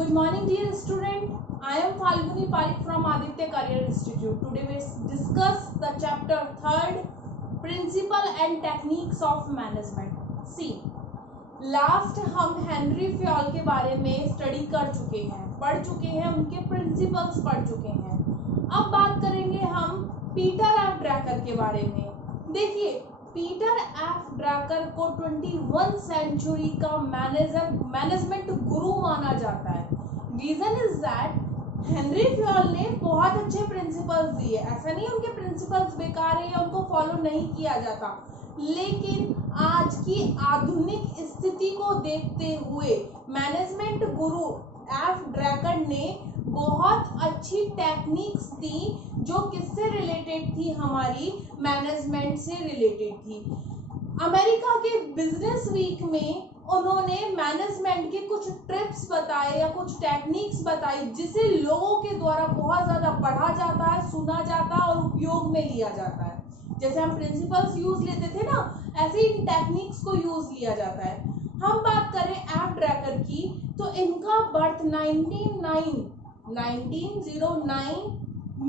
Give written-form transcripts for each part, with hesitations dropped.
Good morning, dear student. I am Falguni Parikh from Aditya Career Institute. Today we discuss the chapter 3rd, Principle and Techniques of Management. See, last हम Henry Fayol के बारे में study कर चुके हैं, पढ़ चुके हैं, उनके प्रिंसिपल्स पढ़ चुके हैं. अब बात करेंगे हम पीटर एफ ड्रैकर के बारे में. देखिए, पीटर एफ ड्रैकर को 21 सेंचुरी का मैनेजमेंट गुरु माना जाता है. Reason is that Henry Fayol ने बहुत अच्छे प्रिंसिपल्स दिए. ऐसा नहीं उनके प्रिंसिपल्स बेकार है या उनको फॉलो नहीं किया जाता, लेकिन आज की आधुनिक स्थिति को देखते हुए मैनेजमेंट गुरु एफ ड्रैकर ने बहुत अच्छी टेक्निक्स दी जो किससे रिलेटेड थी, हमारी मैनेजमेंट से रिलेटेड थी. अमेरिका के बिजनेस वीक में उन्होंने मैनेजमेंट के कुछ ट्रिप्स बताए या कुछ टेक्निक्स बताई जिसे लोगों के द्वारा बहुत ज़्यादा पढ़ा जाता है, सुना जाता है और उपयोग में लिया जाता है. जैसे हम प्रिंसिपल्स यूज लेते थे ना, ऐसे इन टेक्निक्स को यूज लिया जाता है. हम बात करें एफ ड्रैकर की, तो इनका बर्थ 1909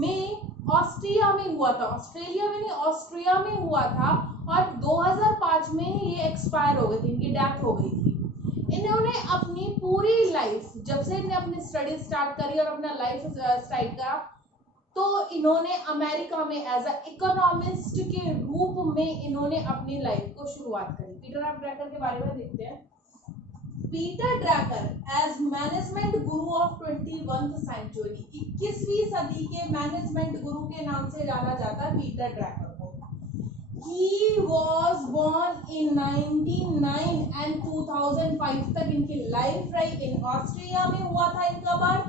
में ऑस्ट्रिया में हुआ था. ऑस्ट्रेलिया में नहीं, ऑस्ट्रिया में हुआ था और 2005 में ये एक्सपायर हो गए थे, इनकी डेथ हो गई थी. इन्होंने अपनी पूरी लाइफ, जब से इन्हें अपनी स्टडी स्टार्ट करी और अपना लाइफ स्टार्ट करा, तो इन्होंने अमेरिका में एज अ इकोनॉमिस्ट के रूप में इन्होंने अपनी लाइफ को शुरुआत करी. पीटर एफ ड्रैकर के बारे में देखते हैं. Peter ड्रैकर age management Guru of 21st century, 21वीं सदी के मैनेजमेंट गुरु के नाम से जाना जाता है पीटर ड्रैकर को. He was born in 1909 and 2005 तक इनकी लाइफ रही. इन ऑस्ट्रिया में हुआ था इनका birth.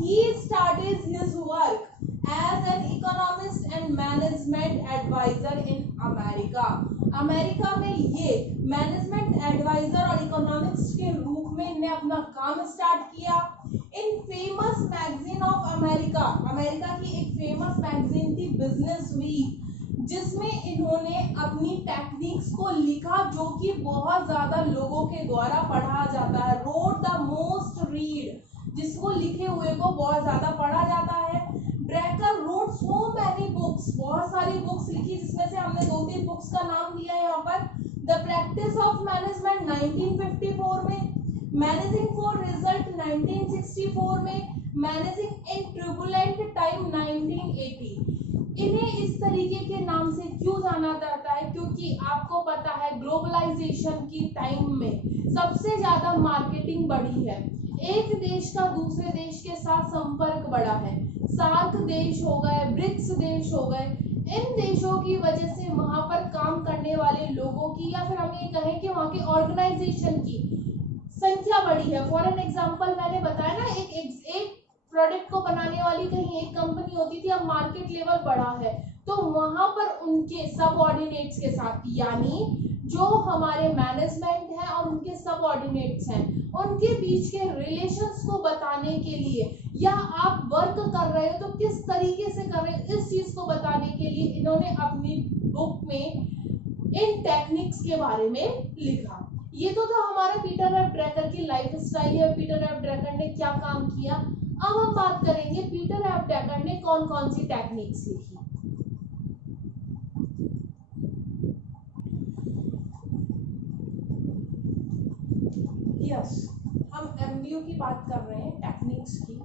He started his work as an economist and management advisor in America. America में ये मैनेजमेंट एडवाइजर और इकोनॉमिक्स के रूप में इन्हें अपना काम स्टार्ट किया. In famous magazine of America, America की एक फेमस मैगजीन थी बिजनेस वीक, जिसमें इन्होंने अपनी टेक्निक्स को लिखा जो कि बहुत ज्यादा लोगों के द्वारा पढ़ा जाता है. रोड द मोस्ट रीड, जिसको लिखे हुए को बहुत ज्यादा पढ़ा जाता है. ड्रैकर रोड सो मैनी बुक्स, बहुत सारी बुक्स लिखी, जिसमें से हमने 2-3 बुक्स का नाम दिया है यहाँ पर. द प्रैक्टिस ऑफ मैनेजमेंट 1954 में, मैनेजिंग फॉर रिजल्ट 1964 में, मैनेजिंग इन ट्यूबुलेंट टाइम 1980. इन्हें इस तरीके के नाम से क्यों जाना जाता है? क्योंकि आपको पता है ग्लोबलाइजेशन की टाइम में सबसे ज्यादा मार्केटिंग बढ़ी है. एक देश का दूसरे देश के साथ संपर्क बढ़ा है. सार्क देश हो गए, ब्रिक्स देश हो गए, इन देशों की वजह से वहां पर काम करने वाले लोगों की, या फिर हम ये कहें कि वहां की ऑर्गेनाइजेशन की संख्या बढ़ी है. फॉर एन एग्जांपल, मैंने बताया ना, एक प्रोडक्ट को बनाने वाली कहीं एक कंपनी होती थी, अब मार्केट लेवल बढ़ा है, तो वहां पर उनके सबऑर्डिनेट्स के साथ, यानी जो हमारे मैनेजमेंट है और उनके सबऑर्डिनेट्स हैं, उनके बीच के रिलेशंस को बताने के लिए, या आप वर्क कर रहे हो तो किस तरीके से कर रहे हो, इस चीज को बताने के लिए इन्होंने अपनी बुक में इन टेक्निक्स के बारे में लिखा. ये तो था हमारा पीटर एफ ड्रैकर की लाइफ स्टाइल है, पीटर एफ ड्रैकर ने क्या काम किया. अब हम बात करेंगे पीटर एफ ड्रैकर ने कौन कौन सी टेक्निक्स लिखी. यस, हम एमबीयू की बात कर रहे हैं, टेक्निक्स की.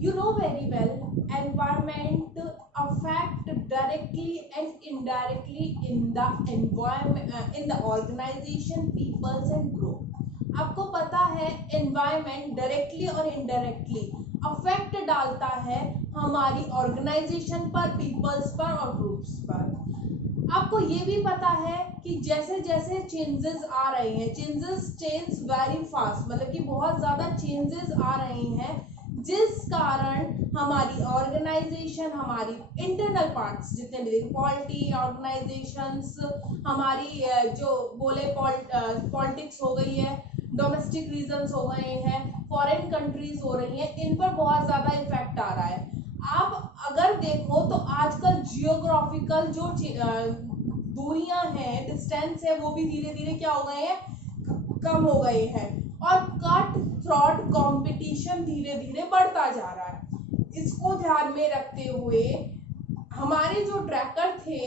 You know very well, environment affect directly and indirectly in the environment, in the organization, peoples and group. आपको पता है environment डायरेक्टली और इनडायरेक्टली अफेक्ट डालता है हमारी ऑर्गेनाइजेशन पर, पीपल्स पर और ग्रुप्स पर. आपको ये भी पता है कि जैसे जैसे चेंजेस आ रहे हैं, चेंज वेरी फास्ट, मतलब कि बहुत ज्यादा चेंजेस आ रहे हैं, जिस कारण हमारी ऑर्गेनाइजेशन, हमारी इंटरनल पार्ट्स जितने भी, पॉलिटी, ऑर्गेनाइजेशंस, हमारी जो बोले पॉलिटिक्स हो गई है, डोमेस्टिक रीजन्स हो गए हैं, फॉरेन कंट्रीज हो रही हैं, इन पर बहुत ज्यादा इफेक्ट आ रहा है. आप अगर देखो तो आजकल जियोग्राफिकल जो दूरियां हैं, डिस्टेंस है, वो भी धीरे धीरे क्या हो गए हैं, कम हो गए हैं और कट थ्रॉट कंपटीशन धीरे धीरे बढ़ता जा रहा है। इसको ध्यान में रखते हुए हमारे जो ट्रैकर थे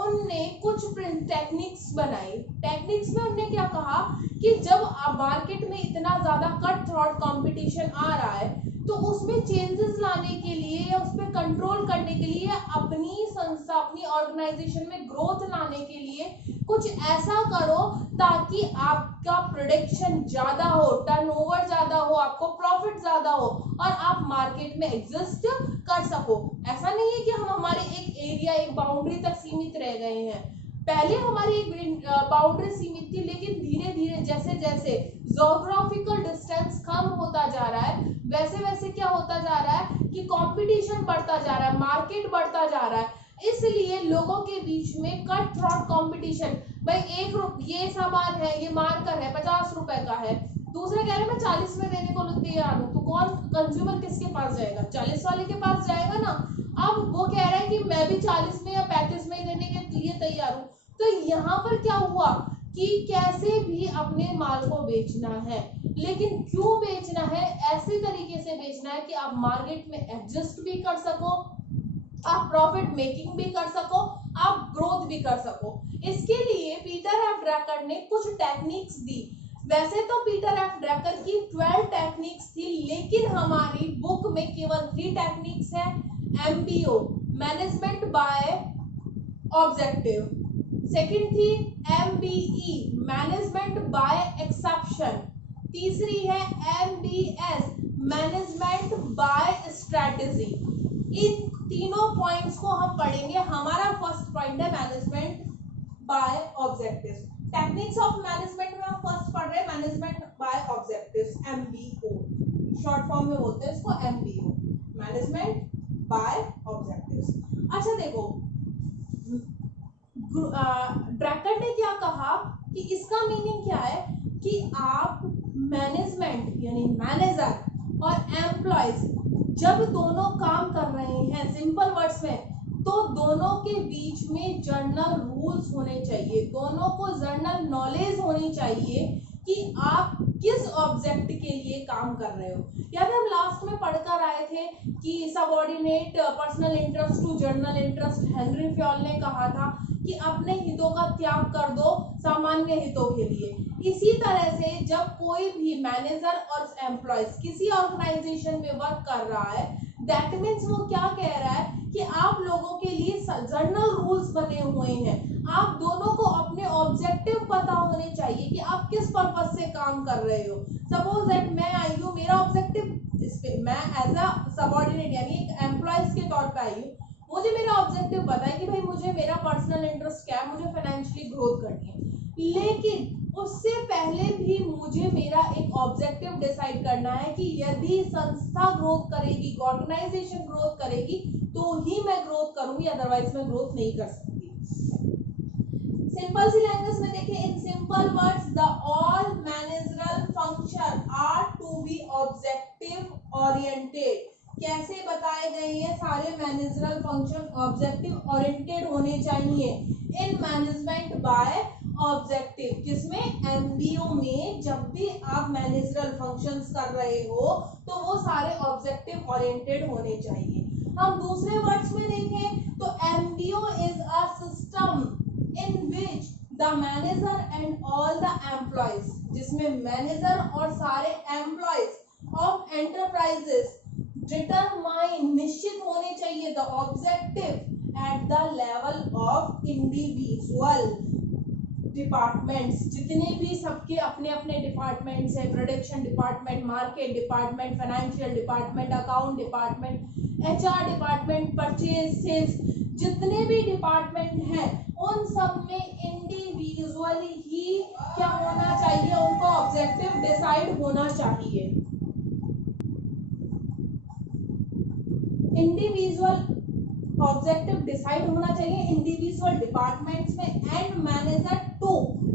उनने कुछ टेक्निक्स बनाई। टेक्निक्स में उनने क्या कहा कि जब मार्केट में इतना ज्यादा कट थ्रॉट कंपटीशन आ रहा है तो उसमें चेंजेस लाने के लिए या उस पर कंट्रोल करने के लिए अपनी संस्था अपनी ऑर्गेनाइजेशन में ग्रोथ लाने के लिए कुछ ऐसा करो ताकि आपका प्रोडक्शन ज्यादा हो, टर्नओवर ज्यादा हो, आपको प्रॉफिट ज्यादा हो और आप मार्केट में एग्जिस्ट कर सको। ऐसा नहीं है कि हम हमारे एक एरिया एक बाउंड्री तक सीमित रह गए हैं। पहले हमारी एक बाउंड्री सीमित थी, लेकिन धीरे धीरे जैसे जैसे ज्योग्राफिकल डिस्टेंस कम होता जा रहा है वैसे वैसे क्या होता जा रहा है कि कंपटीशन बढ़ता जा रहा है, मार्केट बढ़ता जा रहा है। इसलिए लोगों के बीच में कट थ्रॉट कंपटीशन, भाई ये सामान है, ये मार्कर है 50 रुपए का है, दूसरे कह रहे मैं 40 में देने को तैयार हूँ, तो कौन कंज्यूमर किसके पास जाएगा? 40 वाले के पास जाएगा ना। अब वो कह रहा है कि मैं भी 40 में या 35 में देने के लिए तैयार हूँ। तो यहाँ पर क्या हुआ कि कैसे भी अपने माल को बेचना है, लेकिन क्यों बेचना है? ऐसे तरीके से बेचना है कि आप मार्केट में एडजस्ट भी कर सको, आप प्रॉफिट मेकिंग भी कर सको, आप ग्रोथ भी कर सको। इसके लिए पीटर एफ ड्रकर ने कुछ टेक्निक्स दी। वैसे तो पीटर एफ ड्रकर की 12 टेक्निक्स थी, लेकिन हमारी बुक में केवल 3 टेक्निक्स है। MBO management by objective, second थी MBE मैनेजमेंट बाय एक्सेप्शन, तीसरी है MBS मैनेजमेंट बाय स्ट्रेटजी। इन तीनों पॉइंट्स को हम पढ़ेंगे। हमारा फर्स्ट पॉइंट है management by objectives. Techniques of management में हम फर्स्ट पढ़ रहे हैं management by objectives, MBO short form में बोलते हैं इसको, MBO मैनेजमेंट बाय ऑब्जेक्टिव्स। अच्छा देखो, ड्रकर ने क्या कहा कि इसका मीनिंग क्या है कि आप मैनेजमेंट यानी मैनेजर और एम्प्लॉयज जब दोनों काम कर रहे हैं, सिंपल वर्ड्स में, तो दोनों के बीच में जर्नल रूल्स होने चाहिए, दोनों को जर्नल नॉलेज होनी चाहिए कि आप किस ऑब्जेक्ट के लिए काम कर रहे हो। याद है हम लास्ट में पढ़कर आए थे कि subordinate personal interest to general interest, Henry Fayol ने कहा था कि अपने हितों का त्याग कर दो सामान्य हितों के लिए। इसी तरह से जब कोई भी मैनेजर और एम्प्लॉयज किसी ऑर्गेनाइजेशन में वर्क कर रहा है, दैट मीन्स वो क्या कह रहा है कि आप लोगों के लिए जर्नल रूल्स बने हुए हैं। आप दोनों को अपने ऑब्जेक्टिव पता होने चाहिए कि आप किस पर्पस से काम कर रहे हो। सपोज दैट मैं आई हूँ, मेरा ऑब्जेक्टिव इस पे, मैं एज अ सबऑर्डिनेट यानी एक एम्प्लॉयज के तौर पे आई हूँ, मुझे मेरा ऑब्जेक्टिव पता है कि भाई मुझे मेरा पर्सनल इंटरेस्ट क्या है, मुझे फाइनेंशियली ग्रोथ करनी है। लेकिन उससे पहले भी मुझे मेरा एक ऑब्जेक्टिव डिसाइड करना है कि यदि संस्था ग्रोथ करेगी, ऑर्गेनाइजेशन ग्रोथ करेगी तो ही मैं ग्रोथ करूंगी, अदरवाइज मैं ग्रोथ नहीं कर सकती। सिंपल सी लैंग्वेज में देखें, in simple words the all managerial function are to be objective oriented. कैसे बताए गए हैं? सारे मैनेजरल फंक्शन ऑब्जेक्टिव ओरिएंटेड होने चाहिए इन मैनेजमेंट बाय ऑब्जेक्टिव। किसमें? MBO में। जब भी आप मैनेजरल फंक्शंस कर रहे हो तो वो सारे ऑब्जेक्टिव ओरिएंटेड होने चाहिए। हम दूसरे वर्ड्स में देखें तो MBO is a system in which the manager and all the employees, जिसमें मैनेजर और सारे एम्प्लॉयज ऑफ एंटरप्राइजेस डिटरमाइन निश्चित होने चाहिए the objective at the level of individual departments. जितने भी सबके अपने अपने डिपार्टमेंट्स है, production department, market department, financial department, account department, HR department, purchase, sales, जितने भी डिपार्टमेंट हैं उन सब में इंडिविजुअली ही क्या होना चाहिए, उनका ऑब्जेक्टिव डिसाइड होना चाहिए। इंडिविजुअल ऑब्जेक्टिव डिसाइड होना चाहिए इंडिविजुअल डिपार्टमेंट्स में and manager to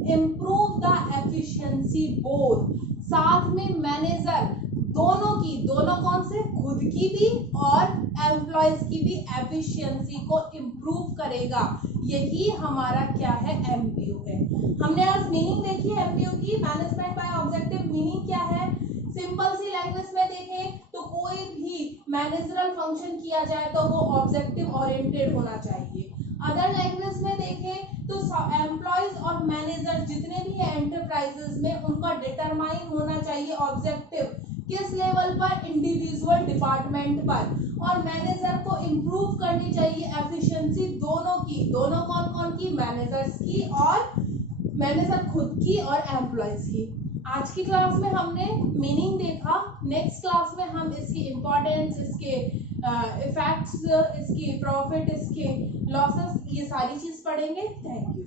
improve the efficiency both. साथ में मैनेजर दोनों की, दोनों कौन से? खुद की भी और एम्प्लॉयज की भी एफिशिएंसी को इम्प्रूव करेगा। यही हमारा क्या है? MBO है। हमने आज मीनिंग देखी है MBO की, मैनेजमेंट बाय ऑब्जेक्टिव मीनिंग क्या है? सिंपल सी लैंग्वेज में देखें तो कोई भी मैनेजरल फंक्शन किया जाए तो वो ऑब्जेक्टिव ओरिएंटेड होना चाहिए। अदर लैंग्वेज में देखें तो एम्प्लॉयज और मैनेजर जितने भी है एंटरप्राइजेस में, उनका डिटरमाइन होना चाहिए ऑब्जेक्टिव किस लेवल पर? इंडिविजुअल डिपार्टमेंट पर। और मैनेजर को इम्प्रूव करनी चाहिए एफिशिएंसी दोनों की। दोनों कौन कौन की? मैनेजर्स की और मैनेजर खुद की और एम्प्लॉयज की। आज की क्लास में हमने मीनिंग देखा। नेक्स्ट क्लास में हम इसकी इंपॉर्टेंस, इसके इफेक्ट्स, इसकी प्रॉफिट, इसके लॉसेस, ये सारी चीज पढ़ेंगे। Thank you.